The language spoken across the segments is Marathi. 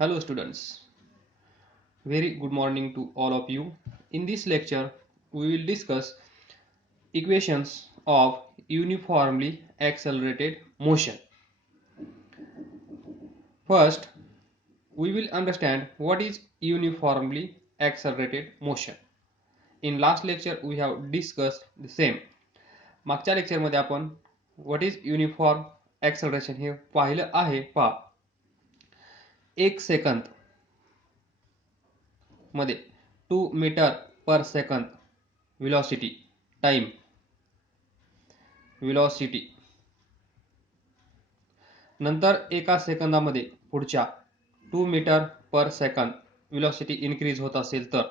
Hello students, very good morning to all of you. In this lecture, we will discuss equations of uniformly accelerated motion. First, we will understand what is uniformly accelerated motion. In last lecture, we have discussed the same. मागच्या लेक्चरमध्ये आपण व्हॉट इज युनिफॉर्म ॲक्सलरेशन हे पाहिलं आहे. पहा, 1 सेकंद मध्ये 2 metre per second velocity time velocity नंतर एका सेकंदामध्ये पुढच्या 2 metre per second velocity increase होत असेल तर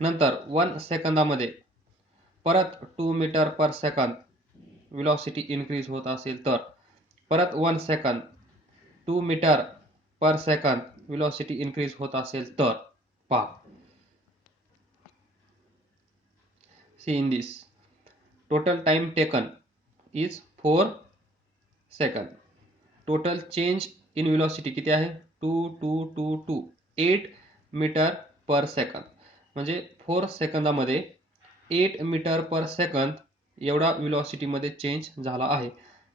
नंतर 1 सेकंदामध्ये परत 2 metre per second velocity increase होत असेल तर परत 1 second 2 metre per second velocity increase होत असेल तर पहा. See in this total time taken is 4 second. Total change in velocity किती आहे 8 मीटर पर सेकंद. म्हणजे 4 सेकंदामध्ये 8 मीटर पर सेकंद एवढा वेलोसिटी मध्ये चेंज झाला आहे.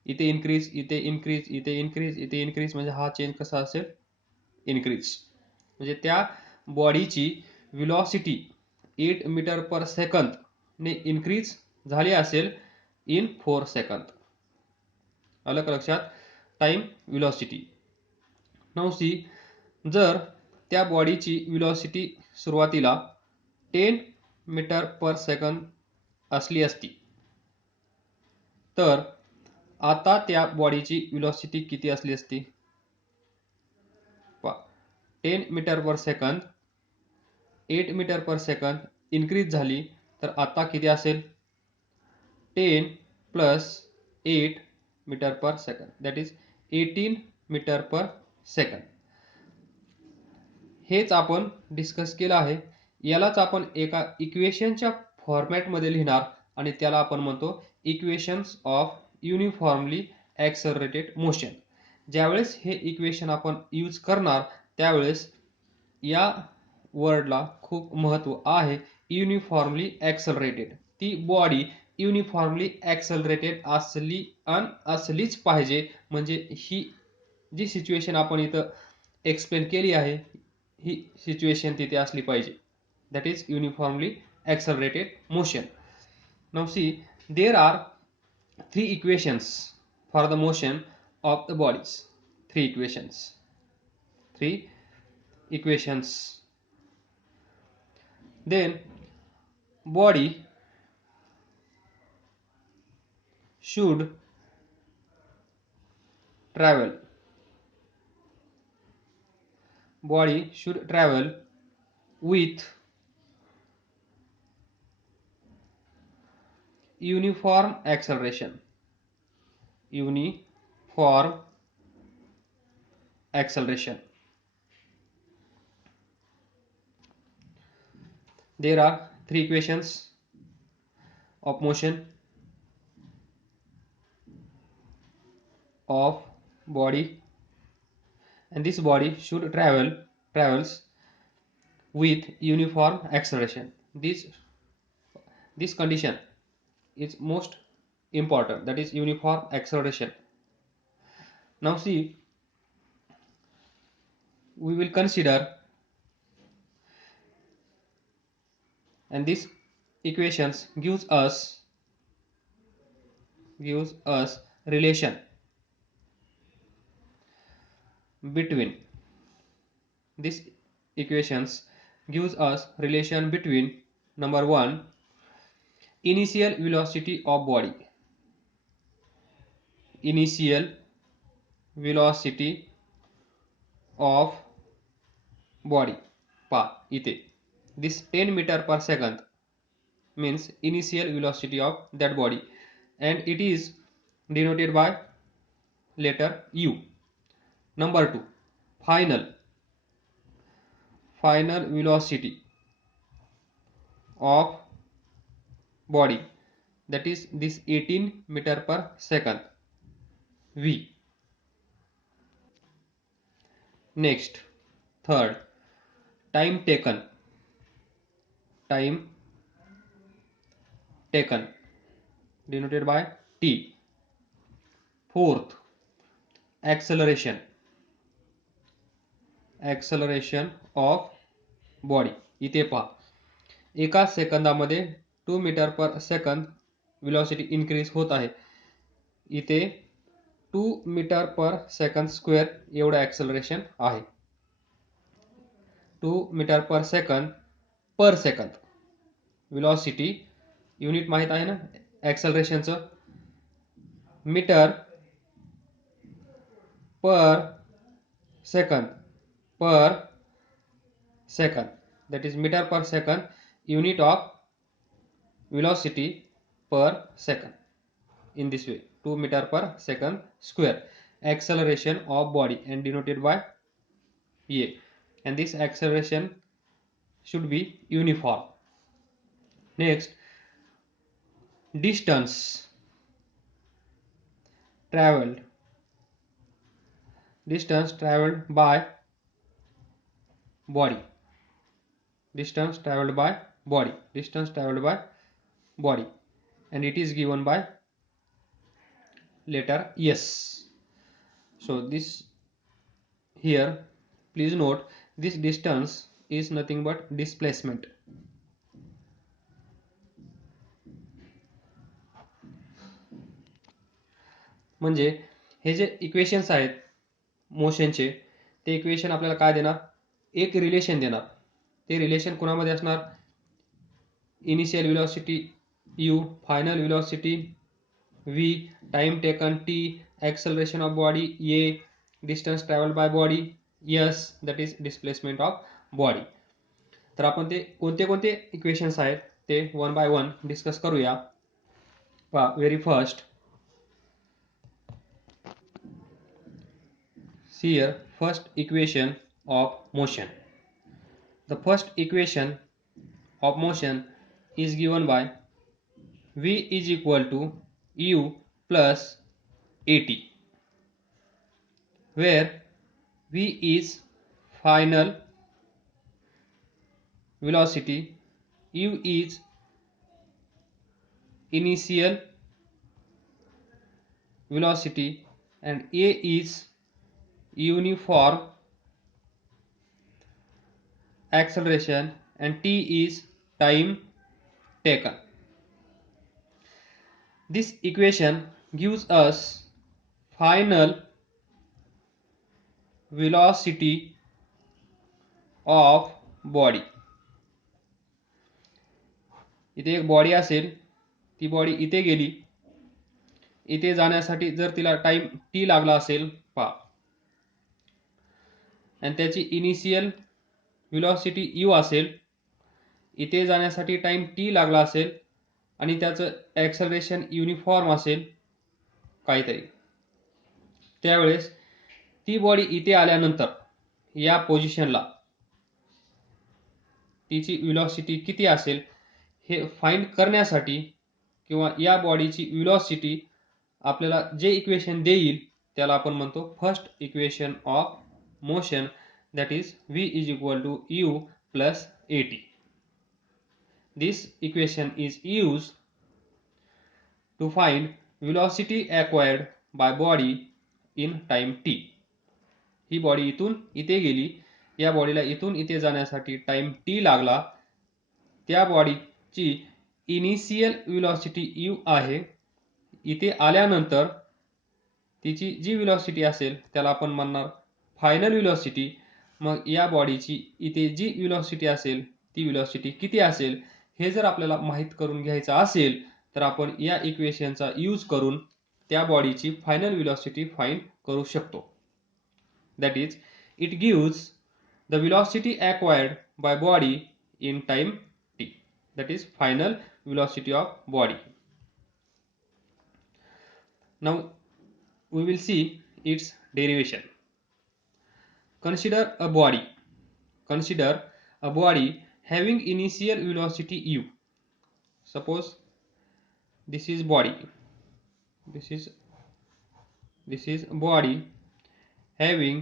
इथे इन्क्रीज, इथे इन्क्रीज, इथे इन्क्रीज, इथे इन्क्रीज, म्हणजे हा चेंज कसा असेल इन्क्रीज. म्हणजे त्या बॉडीची वेलोसिटी 8 मीटर पर सेकंद ने इन्क्रीज झाली असेल इन 4 सेकंद. आलं का लक्षात? Time velocity. नाउ सी, जर त्या बॉडीची वेलोसिटी सुरुवातीला 10 मीटर पर सेकंद असली असती तर आता त्या बॉडीची वेलोसिटी किती असली असती? 10 metre per second 8 metre per second increase झाली तर आता किती असेल 10 plus 8 metre per second, that is 18 metre per second. हेच आपण डिस्कस केलं आहे. यालाच आपण एका इक्वेशनच्या फॉर्मॅटमध्ये लिहिणार आणि त्याला आपण म्हणतो equations of uniformly accelerated motion. ज्यावेळेस हे इक्वेशन आपण यूज करणार त्यावेळेस या वर्डला खूप महत्त्व आहे. युनिफॉर्मली ॲक्सलरेटेड, ती बॉडी युनिफॉर्मली ॲक्सलरेटेड असलीच पाहिजे. म्हणजे ही जी सिच्युएशन आपण इथं एक्सप्लेन केली आहे ही सिच्युएशन तिथे असली पाहिजे. That is uniformly accelerated motion. Now see, there are 3 equations for the motion of the bodies. 3 equations. 3 equations. Then body should travel. Body should travel with uniform acceleration. Uniform acceleration. There are 3 equations of motion of body, and this body should travels with uniform acceleration. This condition is most important, that is uniform acceleration. Now see, we will consider, and this equations gives us relation between, this equations gives us relation between number 1 initial velocity of body, initial velocity of body. Pa ite this 10 meter per second means initial velocity of that body, and it is denoted by letter u. Number 2 final velocity of body, that is this 18 meter per second v. Next, third, time taken. Time taken denoted by t. Fourth, acceleration. Acceleration of body. इथे पहा, एका सेकंदामध्ये 2 metre per second velocity increase होत आहे. इथे 2 मीटर पर सेकंद स्क्वेअर एवढं ॲक्सेलरेशन आहे. 2 metre per second velocity unit माहित आहे ना ॲक्सेलरेशनचं, metre per second that is meter per second, unit of velocity per second. In this way, 2 meter per second square, acceleration of body and denoted by a, and this acceleration should be uniform. Next, distance traveled by body. Distance traveled by body, and it is given by letter S. So this here, please note, this distance is nothing but displacement. म्हणजे हे जे इक्वेशन्स आहेत मोशनचे, ते इक्वेशन आपल्याला काय देणार, एक रिलेशन देणार. ते रिलेशन कोणामध्ये असणार, initial velocity u, final velocity v, time taken t, acceleration of body a, distance traveled by body s, that is displacement of body. तर आपण ते कोणते कोणते इक्वेशन्स आहेत ते वन बाय वन डिस्कस करूया. Very first, see here, first equation of motion. The first equation of motion is given by v is equal to u plus at, where v is final velocity, u is initial velocity, and a is uniform acceleration, and t is time taken. This equation gives us final velocity of body. इथे एक बॉडी असेल, ती बॉडी इथे गेली, इथे जाण्यासाठी जर तिला टाइम टी लागला असेल पहा, आणि त्याची इनिशियल वेलोसिटी u असेल, इथे जाण्यासाठी टाइम टी लागला असेल, आणि त्याचं ॲक्सेलरेशन युनिफॉर्म असेल काहीतरी, त्यावेळेस ती बॉडी इथे आल्यानंतर या पोझिशनला तिची वेलोसिटी किती असेल हे फाइंड करण्यासाठी, किंवा या बॉडीची वेलोसिटी आपल्याला जे इक्वेशन देईल त्याला आपण म्हणतो first equation of motion, that is v is equal to u plus at. This equation is used to find velocity acquired by body in time t. He body इथून इथे गेली, या बॉडीला इथून इथे जाण्यासाठी टाइम t लागला, त्या बॉडीची इनिशियल वेलोसिटी u आहे, इथे आल्यानंतर तिची जी वेलोसिटी असेल त्याला आपण म्हणणार फायनल वेलोसिटी. मग या बॉडीची इथे जी वेलोसिटी असेल ती वेलोसिटी किती असेल हे जर आपल्याला माहित करून घ्यायचं असेल तर आपण या इक्वेशनचा यूज करून त्या बॉडीची फायनल वेलोसिटी फाइंड करू शकतो. That is, it gives the velocity acquired by body in time t, that is final velocity of body. Now we will see its derivation. Consider a body having initial velocity u. Suppose this is body, this is body having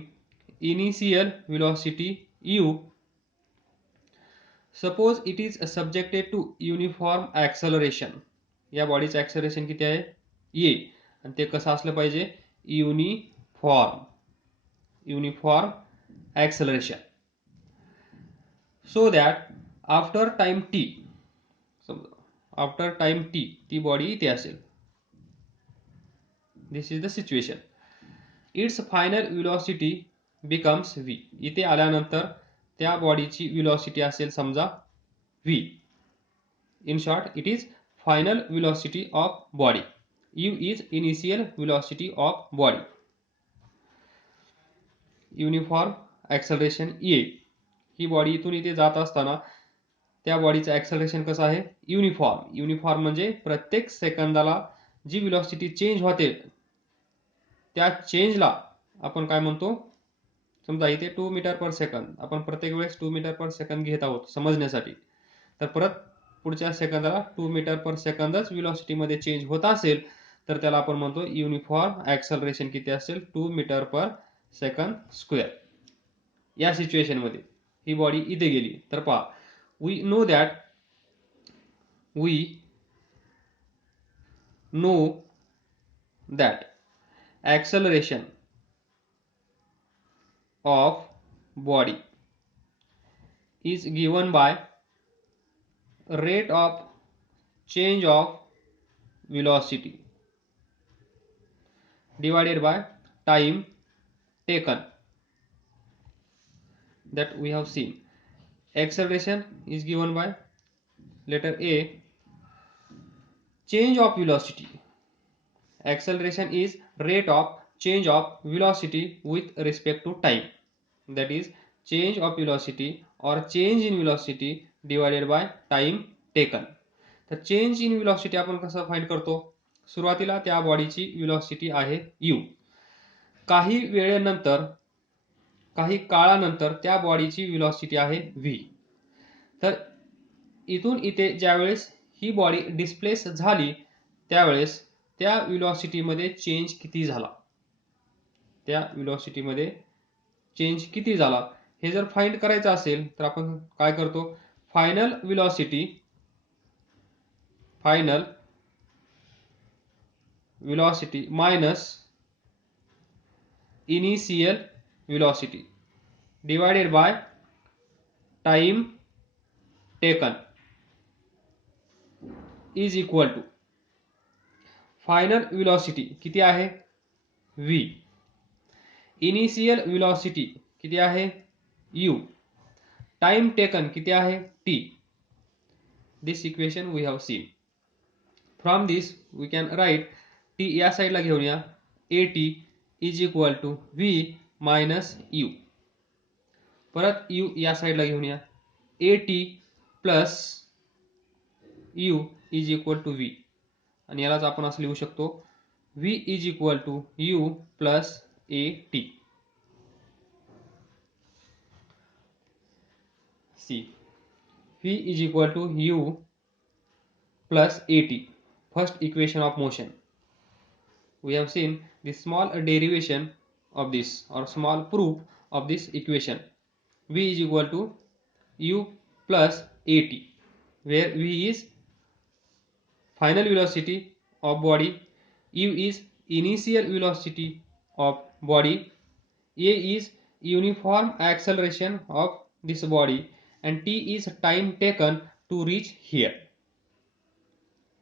initial velocity u. Suppose it is subjected to uniform acceleration. या बॉडीचं ॲक्सलरेशन किती आहे? ए. आणि ते कसं असलं पाहिजे? Uniform acceleration. So that after time T, समजा आफ्टर टाइम टी ती बॉडी इथे असेल. This is the situation. It's final velocity becomes V. इथे आल्यानंतर त्या बॉडीची व्हेलॉसिटी असेल समजा V. In short it is final velocity of body. U is initial velocity of body. Uniform acceleration A. ही बॉडी इथून इथे जात असताना त्या बॉडीचं ॲक्सलरेशन कसं आहे? युनिफॉर्म म्हणजे प्रत्येक सेकंदाला जी व्हेलॉसिटी चेंज होते त्या चेंजला आपण काय म्हणतो? समजा इथे 2 मीटर पर सेकंद, आपण प्रत्येक वेळेस 2 मीटर पर सेकंद घेत आहोत समजण्यासाठी. तर परत पुढच्या सेकंदाला 2 मीटर पर सेकंदच व्हेलॉसिटीमध्ये चेंज होत असेल तर त्याला आपण म्हणतो युनिफॉर्म ॲक्सलरेशन किती असेल? 2 मीटर पर सेकंद स्क्वेअर. या सिच्युएशनमध्ये ही बॉडी इथे गेली तर पहा, we know that acceleration of body is given by rate of change of velocity divided by time taken. That we have seen. Acceleration is given by letter A, change of velocity. Acceleration is rate of change of velocity with respect to time. That is change of velocity or change in velocity divided by time taken. तर चेंज इन velocity आपण कसं फाइंड करतो? सुरुवातीला त्या बॉडीची velocity आहे u. काही वेळेनंतर, काही काळानंतर त्या बॉडीची velocity आहे v. तर इथून इथे ज्यावेळेस ही बॉडी डिस्प्लेस झाली त्यावेळेस त्या व्हेलॉसिटीमध्ये चेंज किती झाला? त्या व्हेलॉसिटीमध्ये चेंज किती झाला हे जर फाइंड करायचं असेल तर आपण काय करतो? Final velocity minus initial velocity divided by time taken is equal to final velocity किती आहे? v. इनिशियल व्हेलॉसिटी किती आहे? u. टाइम टेकन किती आहे? t. This equation we have seen. From this we can write t या साईडला घेऊन या. at is equal to v minus u. परत u या साईडला घेऊन या. at plus u is equal to v. आणि यालाच आपण असं लिहू शकतो v is equal to u plus at. See v is equal to u plus at, first equation of motion. We have seen the small derivation of this or small proof of this equation. V is equal to u plus at, where v is final velocity of body, u is initial velocity of body, a is uniform acceleration of this body, and t is time taken to reach here.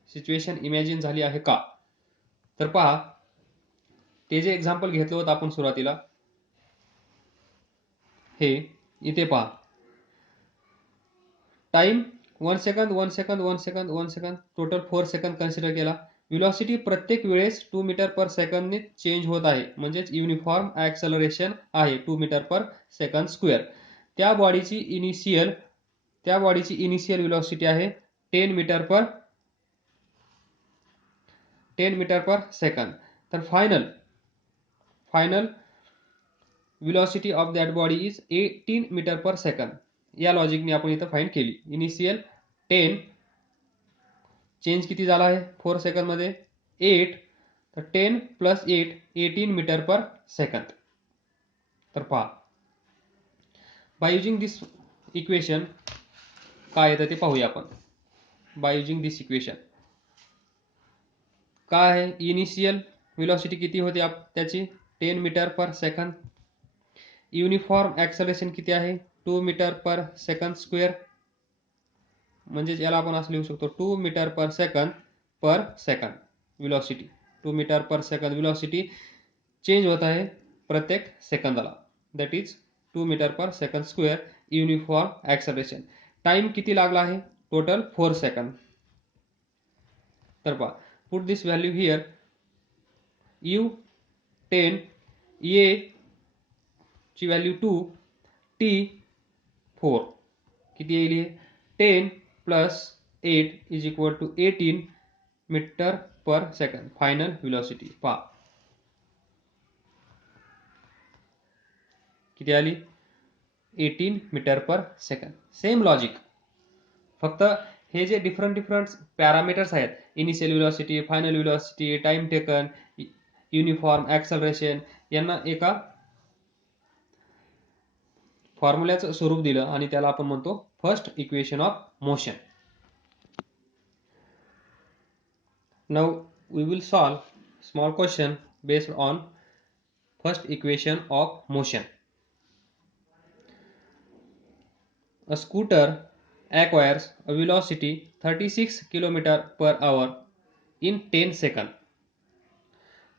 Situation imagine झाली आहे का? तर पहा, ते जे एक्झाम्पल घेतलं होतं आपण सुरुवातीला, हे इथे पहा. Time 1 second 1 second 1 second 1 second total 4 second consider केला. व्हेलॉसिटी प्रत्येक वेळेस 2 मीटर पर सेकंदने चेंज होत आहे, म्हणजेच युनिफॉर्म ॲक्सलरेशन आहे 2 मीटर पर सेकंद स्क्वेअर. त्या बॉडीची इनिशियल व्हेलॉसिटी आहे 10 मीटर पर सेकंद. तर final velocity of that body is 18 metre per second. या लॉजिकने आपण इथं फाइंड केली. इनिशियल 10, चेंज किती झाला आहे 4 सेकंद मध्ये? 8. तर 10 प्लस 8 18 मीटर पर सेकंद. तर पहा बाय युजिंग दिस इक्वेशन काय येतं ते पाहूया आपण. बाय युजिंग दिस इक्वेशन काय आहे, इनिशियल वेलोसिटी किती होती त्याची 10 metre per second. Uniform acceleration किती आहे 2 मीटर पर सेकंद स्क्वेअर. म्हणजे याला आपण असं लिहू शकतो 2 metre per second velocity. 2 metre per second velocity change होत आहे प्रत्येक सेकंदाला. That is 2 metre per second square uniform acceleration. Time किती लागला आहे टोटल 4 सेकंद. तर पहा, put this value here. U 10, a ची व्हॅल्यू 2, टी 4. किती येईल हे 10 plus 8 is equal to 18 metre per second final velocity. पहा किती आली 18 metre per second. Same logic, फक्त हे जे डिफरंट पॅरामीटर्स आहेत, initial velocity, final velocity, time taken, uniform acceleration, यांना एका फॉर्म्युल्याचं स्वरूप दिलं आणि त्याला आपण म्हणतो first equation of motion. Now we will solve small question based on first equation of motion. A scooter acquires a velocity 36 km per hour in 10 seconds.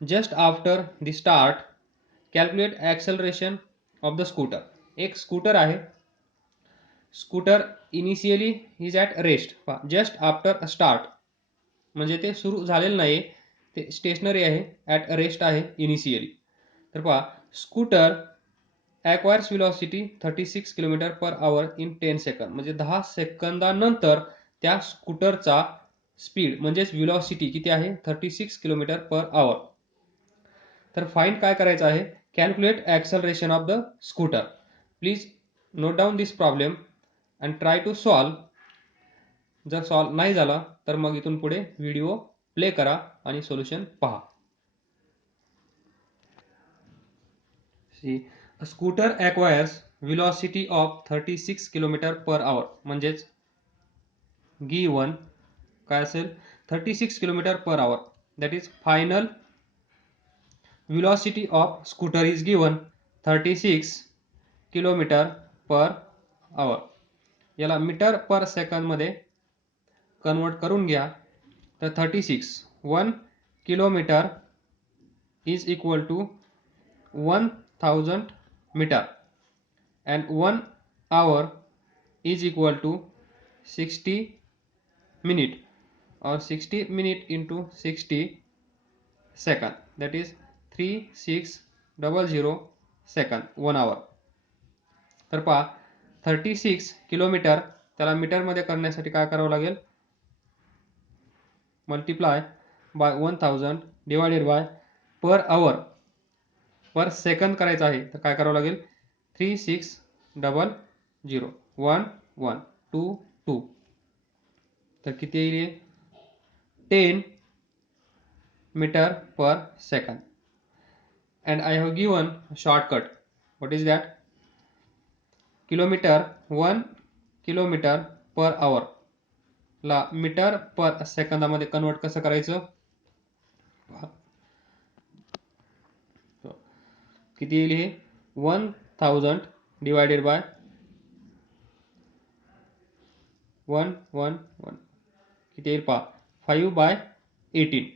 Just after the start, calculate acceleration of the scooter. एक स्कूटर आहे, scooter initially is at rest. Just after start म्हणजे ते सुरू झालेलं नाही, ते स्टेशनरी आहे, ॲट रेस्ट आहे इनिशियली. तर पहा, scooter acquires velocity 36 kilometre per hour in 10 second. म्हणजे 10 सेकंदानंतर त्या स्कूटरचा स्पीड म्हणजेच वेलोसिटी किती आहे 36 किलोमीटर पर आवर. तर फाइंड काय करायचं आहे, calculate acceleration of the scooter. Please note down this problem and try to solve. जर सॉल्व नाही झाला तर मग इथून पुढे व्हिडिओ प्ले करा आणि सोल्युशन पहा. A scooter acquires velocity of 36 km per hour. म्हणजेच गिवन काय असेल 36 km per hour. That is final velocity of scooter is given 36 km per hour. याला मीटर पर सेकंद मध्ये कन्वर्ट करून घ्या. तर 36 1 kilometre is equal to 1000 meter and 1 hour is equal to 60 minute or 60 minute into 60 second, that is 3600 second 1 hour. तर पहा 36 किलोमीटर त्याला मीटर मध्ये करण्यासाठी काय करावं लागेल, multiply by 1000 divided by per hour per second करायचं आहे. तर काय करावं लागेल 3600 1122. तर किती येईल 10 metre per second. And I have given shortcut. What is that, kilometre 1 kilometre per hour ला मीटर पर सेकंदामध्ये कन्वर्ट कसं करायचं, किती येईल हे 1000 डिवायडेड बाय 111 किती येईल पहा 5/18.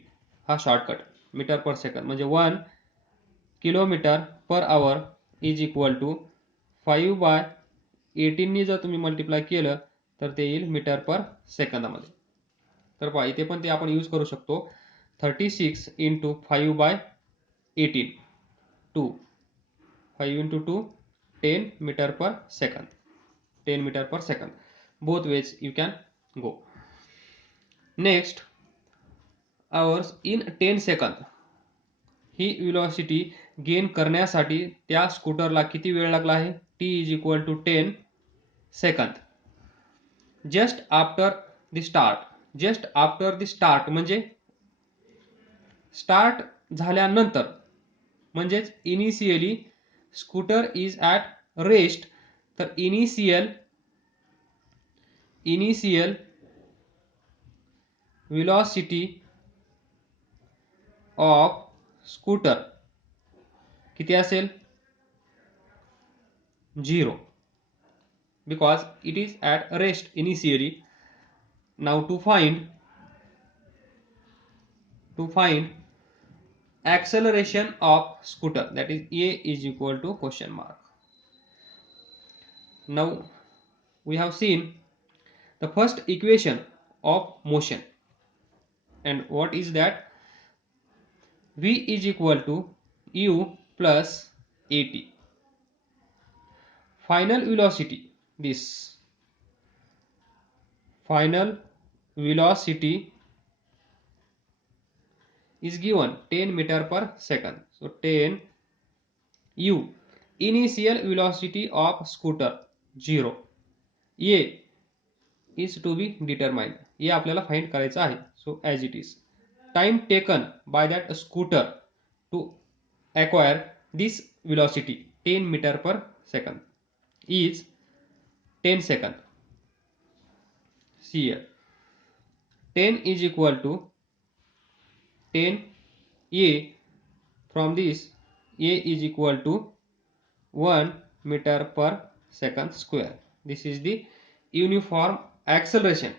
हा शॉर्टकट मीटर पर सेकंद म्हणजे 1 kilometre per hour is equal to 5/18 नी जर तुम्ही मल्टिप्लाय केलं तर ते येईल मीटर पर सेकंदामध्ये. तर पहा इथे पण ते आपण यूज करू शकतो 36 into 5/18 2 5 into 2 10 meter per second. 10 meter per second. Both ways you can go. Next, hours in 10 second. ही वेलोसिटी गेन करण्यासाठी त्या स्कूटरला किती वेळ लागला आहे, t is equal to 10 second. Just after the start. Just after the start म्हणजे स्टार्ट झाल्यानंतर, म्हणजेच initially scooter is at rest तर इनिशियल velocity ऑफ स्कूटर किती असेल 0 because it is at rest initially. Now to find acceleration of scooter, that is A is equal to question mark. Now we have seen the first equation of motion, and what is that? V is equal to u plus at. Final velocity, this final velocity is given 10 meter per second. So 10 u, initial velocity of scooter 0. A is to be determined. हे आपल्याला फाइंड करायचं आहे. So as it is, time taken by that scooter to acquire this velocity 10 meter per second is 10 second. See here, 10 is equal to 10 A, from this A is equal to 1 meter per second square. This is the uniform acceleration.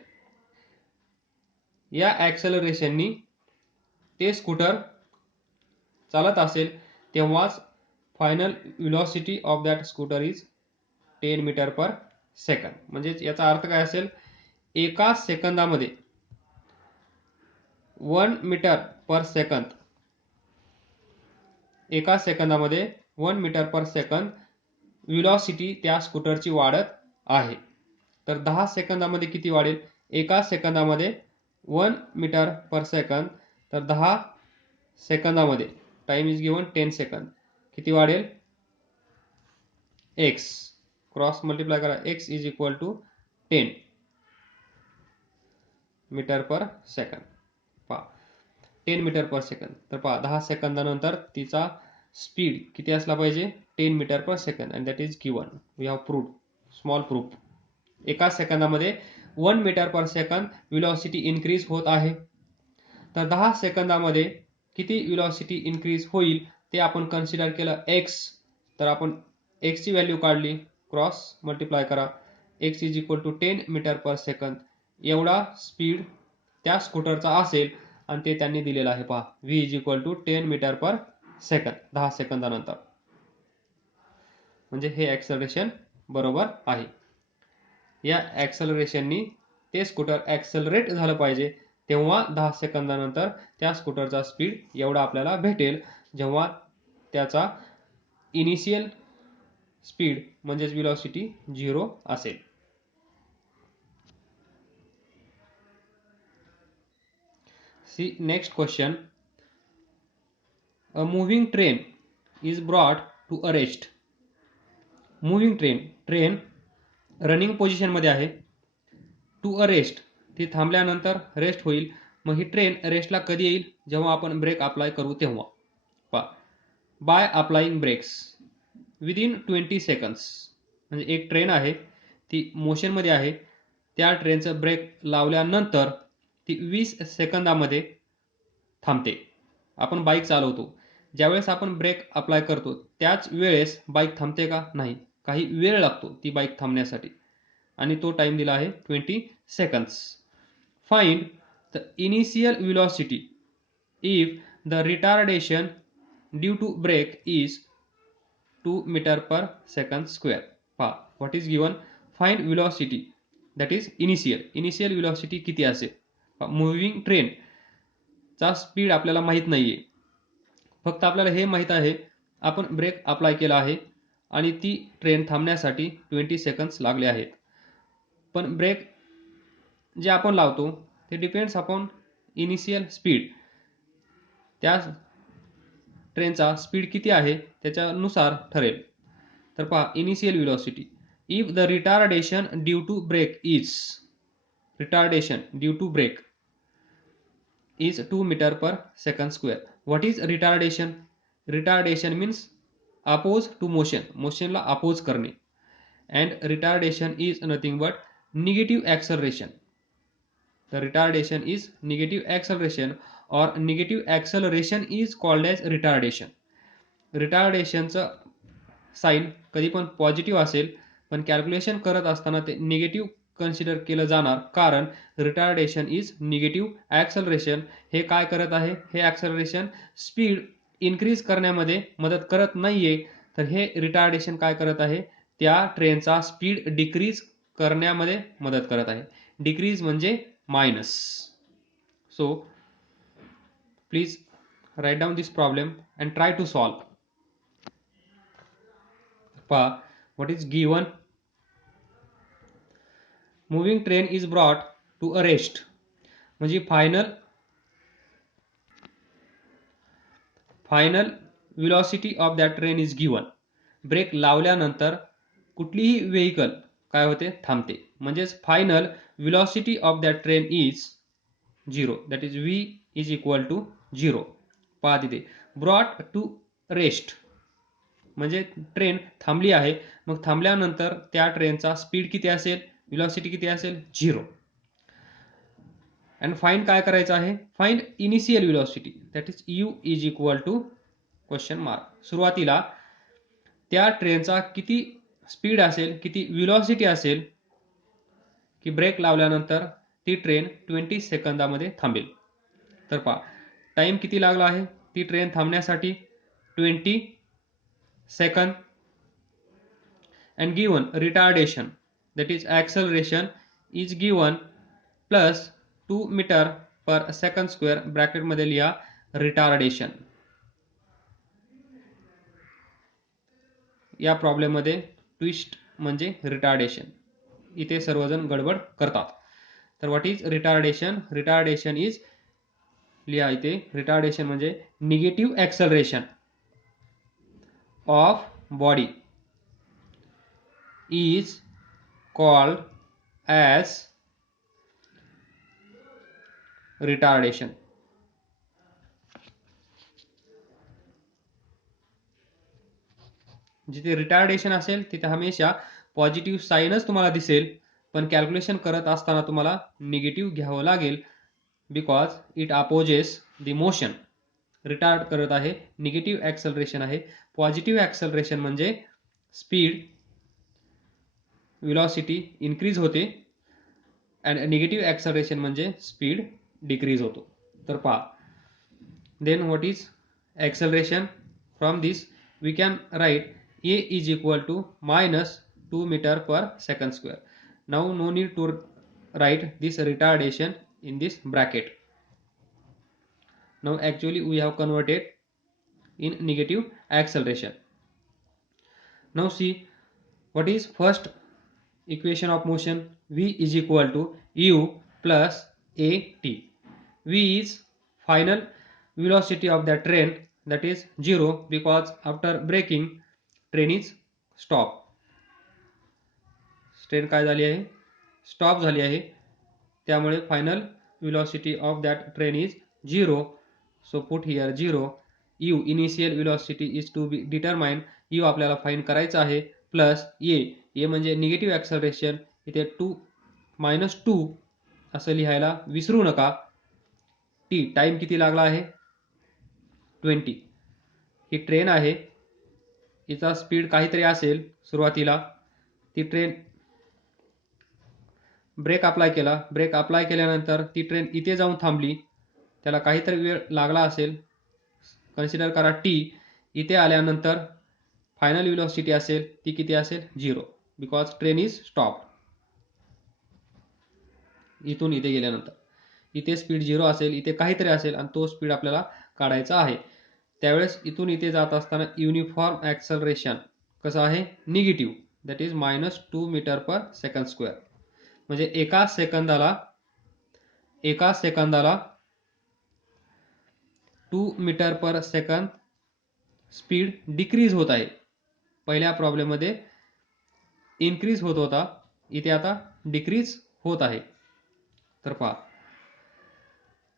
या ॲक्सेलरेशननी ते स्कूटर चालत असेल तेव्हाच final velocity of that scooter is 10 metre per second. म्हणजे याचा अर्थ काय असेल, एका सेकंदामध्ये 1 मीटर पर सेकंद, एका सेकंदामध्ये 1 मीटर पर सेकंद वेलोसिटी त्या स्कूटरची वाढत आहे. तर 10 सेकंदामध्ये किती वाढेल? एका सेकंदामध्ये 1 मीटर पर सेकंद, तर 10 सेकंदामध्ये टाइम इज गिवन 10 सेकंद, किती वाढेल? x क्रॉस मल्टिप्लाय करा, x is equal to 10 metre per second. पहा 10 मीटर पर सेकंद, तर पहा 10 सेकंदानंतर तिचा स्पीड किती असला पाहिजे? 10 metre per second, and that is given. We have proved, small proof. एका सेकंदामध्ये 1 metre per second velocity increase होत आहे. तर 10 सेकंदामध्ये किती वेलोसिटी इन्क्रीज होईल ते आपण कन्सिडर केलं x. तर आपण x ची व्हॅल्यू काढली, क्रॉस मल्टिप्लाय करा, x is equal to 10 metre per second. एवढा स्पीड त्या स्कूटरचा असेल आणि ते त्यांनी दिलेलं आहे. पहा, v is equal to 10 metre per second 10 सेकंदानंतर. म्हणजे हे ॲक्सेलरेशन बरोबर आहे. या ॲक्सेलरेशननी ते स्कूटर ॲक्सेलरेट झालं पाहिजे, तेव्हा 10 सेकंदानंतर त्या स्कूटरचा स्पीड एवढा आपल्याला भेटेल, जेव्हा त्याचा इनिशियल स्पीड म्हणजेच वेलोसिटी 0 असेल. See next question. A moving train is brought to a rest. Moving train running पोझिशनमध्ये आहे. टू अ रेस्ट, ती थांबल्यानंतर रेस्ट होईल. मग ही ट्रेन रेस्टला कधी येईल? जेव्हा आपण ब्रेक अप्लाय करू तेव्हा. पहा, by applying brakes within 20 seconds. म्हणजे एक ट्रेन आहे, ती मोशनमध्ये आहे, त्या ट्रेनचं ब्रेक लावल्यानंतर ती 20 सेकंदामध्ये थांबते. आपण बाईक चालवतो, ज्यावेळेस आपण ब्रेक अप्लाय करतो त्याच वेळेस बाईक थांबते का? नाही, काही वेळ लागतो ती बाईक थांबण्यासाठी, आणि तो टाइम दिला आहे 20 seconds. Find the initial velocity if the retardation due to brake is 2 metre per second square. पहा, what is given? Find velocity, that is initial velocity किती असेल. मूव्हिंग ट्रेन चा स्पीड आपल्याला माहित नाहीये, फक्त आपल्याला हे माहित आहे आपण ब्रेक अप्लाय केला आहे आणि ती ट्रेन थांबण्यासाठी 20 सेकंड्स लागले आहेत. पण ब्रेक जे आपण लावतो ते डिपेंड्स अपॉन इनिशियल स्पीड. त्या ट्रेनचा स्पीड किती आहे त्याच्यानुसार ठरेल. तर पहा, initial velocity if the retardation due to brake is 2 metre per second square. What is retardation? Retardation means oppose to motion, मोशनला अपोज करणे. and retardation is nothing but negative acceleration. The retardation is negative acceleration, or negative acceleration is called as retardation. रिटार्डेशनचं साइन कधी पण पॉझिटिव्ह असेल, पण कॅल्क्युलेशन करत असताना ते निगेटिव्ह कन्सिडर केलं जाणार, कारण रिटार्डेशन इज निगेटिव्ह ॲक्सलरेशन. हे काय करत आहे, हे ॲक्सलरेशन स्पीड इन्क्रीज करण्यामध्ये मदत करत नाहीये, तर हे रिटार्डेशन काय करत आहे, त्या ट्रेनचा स्पीड डिक्रीज करण्यामध्ये मदत करत आहे. डिक्रीज म्हणजे minus. So please write down this problem and try to solve. What is given? Moving train is brought to a rest. म्हणजे final velocity of that train is given. Brake लावल्यानंतर कुठलीही व्हेकल काय होते, थांबते. म्हणजेच final velocity of that train is 0. That is v is equal to 0. पहा तिथे brought to rest म्हणजे ट्रेन थांबली आहे. मग थांबल्यानंतर त्या ट्रेनचा स्पीड किती असेल, व्हेलॉसिटी किती असेल, 0. अँड फाइंड काय करायचं आहे, find initial velocity. That is u is equal to question mark. सुरुवातीला त्या ट्रेनचा किती स्पीड असेल, किती व्हेलॉसिटी असेल की ब्रेक लावल्यानंतर ती ट्रेन 20 सेकंदामध्ये थांबेल. तर पहा टाइम किती लागला आहे ती ट्रेन थांबण्यासाठी, 20 second. and given retardation, that is acceleration, is given plus 2 meter per second square. Bracket मध्ये लिहा रिटार्डेशन. या प्रॉब्लेम मध्ये ट्विस्ट म्हणजे रिटार्डेशन. इथे सर्वजण गडबड करतात. तर what is retardation? Retardation is, लिहा इथे, रिटार्डेशन म्हणजे negative acceleration of body is called as retardation. जिथे रिटार्डेशन असेल तिथे हमेशा पॉझिटिव्ह साइनच तुम्हाला दिसेल, पण कॅल्क्युलेशन करत असताना तुम्हाला निगेटिव्ह घ्यावं लागेल, because it opposes the motion. Retard करत आहे, निगेटिव्ह ॲक्सलरेशन आहे. पॉझिटिव्ह ॲक्सलरेशन म्हणजे स्पीड velocity इन्क्रीज होते, अँड निगेटिव्ह ॲक्सलरेशन म्हणजे स्पीड डिक्रीज होतो. तर पहा, then what is acceleration? From this we can write a is equal to -2 metre per second square. Now no need to write this retardation in this bracket. Now actually we have converted in negative acceleration. Now see what is first equation of motion. v is equal to u plus at. v is final velocity of the train, that is 0, because after braking train is stop. Train काय झाली आहे, स्टॉप झाली आहे, त्यामुळे final velocity of that train is 0. so put here 0. u initial velocity is to be determined. u आपल्याला फाइंड करायचा आहे, प्लस a म्हणजे निगेटिव्ह ॲक्सलरेशन. इथे -2 असं लिहायला विसरू नका. t टाइम किती लागला आहे, 20. ही ट्रेन आहे, हिचा स्पीड काहीतरी असेल सुरुवातीला. ती ट्रेन ब्रेक अप्लाय केला, ब्रेक अप्लाय केल्यानंतर ती ट्रेन इथे जाऊन थांबली, त्याला काहीतरी वेळ लागला असेल, कन्सिडर करा t. इथे आल्यानंतर फायनल व्हेलॉसिटी असेल ती किती असेल, 0, बिकॉज ट्रेन इज स्टॉप. इथून इथे गेल्यानंतर इथे स्पीड 0 असेल, इथे काहीतरी असेल, आणि तो स्पीड आपल्याला काढायचा आहे. त्यावेळेस इथून इथे जात असताना युनिफॉर्म ॲक्सलरेशन कसं आहे, negative, that is -2 metre per second square. म्हणजे एका सेकंदाला 2 metre per second speed decrease होत आहे. पहिल्या प्रॉब्लेम मध्ये इन्क्रीज होत होता, इथे आता डिक्रीज होत आहे. तर पहा,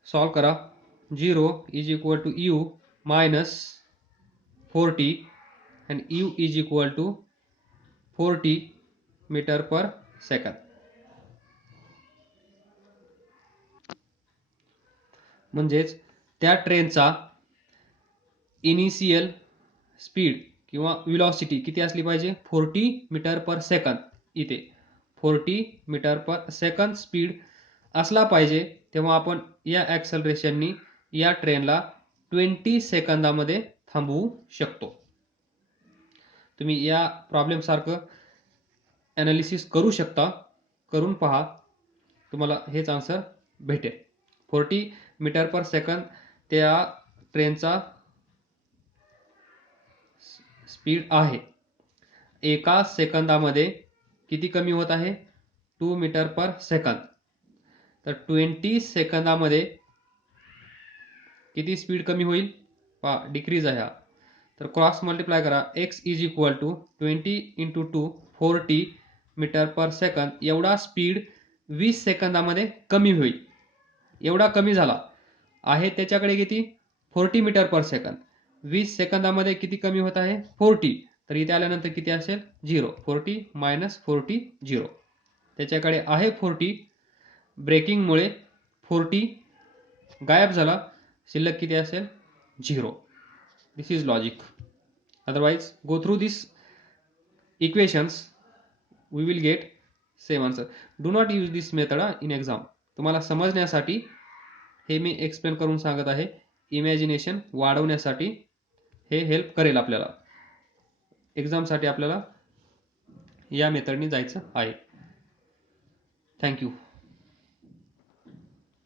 सॉल्व करा. 0 is equal to u -40 and u is equal to 40 metre per second. म्हणजेच त्या ट्रेनचा इनिशियल स्पीड किंवा व्हेलॉसिटी किती असली पाहिजे, 40 मीटर पर सेकंद. इथे 40 मीटर पर सेकंद स्पीड असला पाहिजे, तेव्हा आपण या ॲक्सलरेशननी या ट्रेनला 20 सेकंदामध्ये थांबवू शकतो. तुम्ही या प्रॉब्लेम सारखं ॲनालिसिस करू शकता, करून पहा, तुम्हाला हेच आन्सर भेटेल. 40 मीटर पर सेकंद त्या ट्रेनचा स्पीड आहे. एका सेकंदामध्ये किती कमी होत आहे, 2 मीटर पर सेकंद. तर 20 सेकंदामध्ये किती स्पीड कमी होईल, पहा डिक्रीज आहे हा. तर क्रॉस मल्टिप्लाय करा, x is equal to 20 into 2 40 metre per second. एवढा स्पीड 20 सेकंदामध्ये कमी होईल. एवढा कमी झाला आहे त्याच्याकडे किती, 40 मीटर पर सेकंद. 20 सेकंदामध्ये किती कमी होत आहे, 40. तर इथे आल्यानंतर किती असेल, 0. 40 मायनस 40 0. त्याच्याकडे आहे 40, ब्रेकिंगमुळे 40 गायब झाला, शिल्लक किती असेल, 0. This is logic. Otherwise go through this equations, we will get same answer. Do not use this method in exam. तुम्हाला समजण्यासाठी हे मी एक्सप्लेन करून सांगत आहे. इमॅजिनेशन वाढवण्यासाठी हे हेल्प करेल आपल्याला. एक्झामसाठी आपल्याला या मेथडनी जायचं आहे. थँक्यू.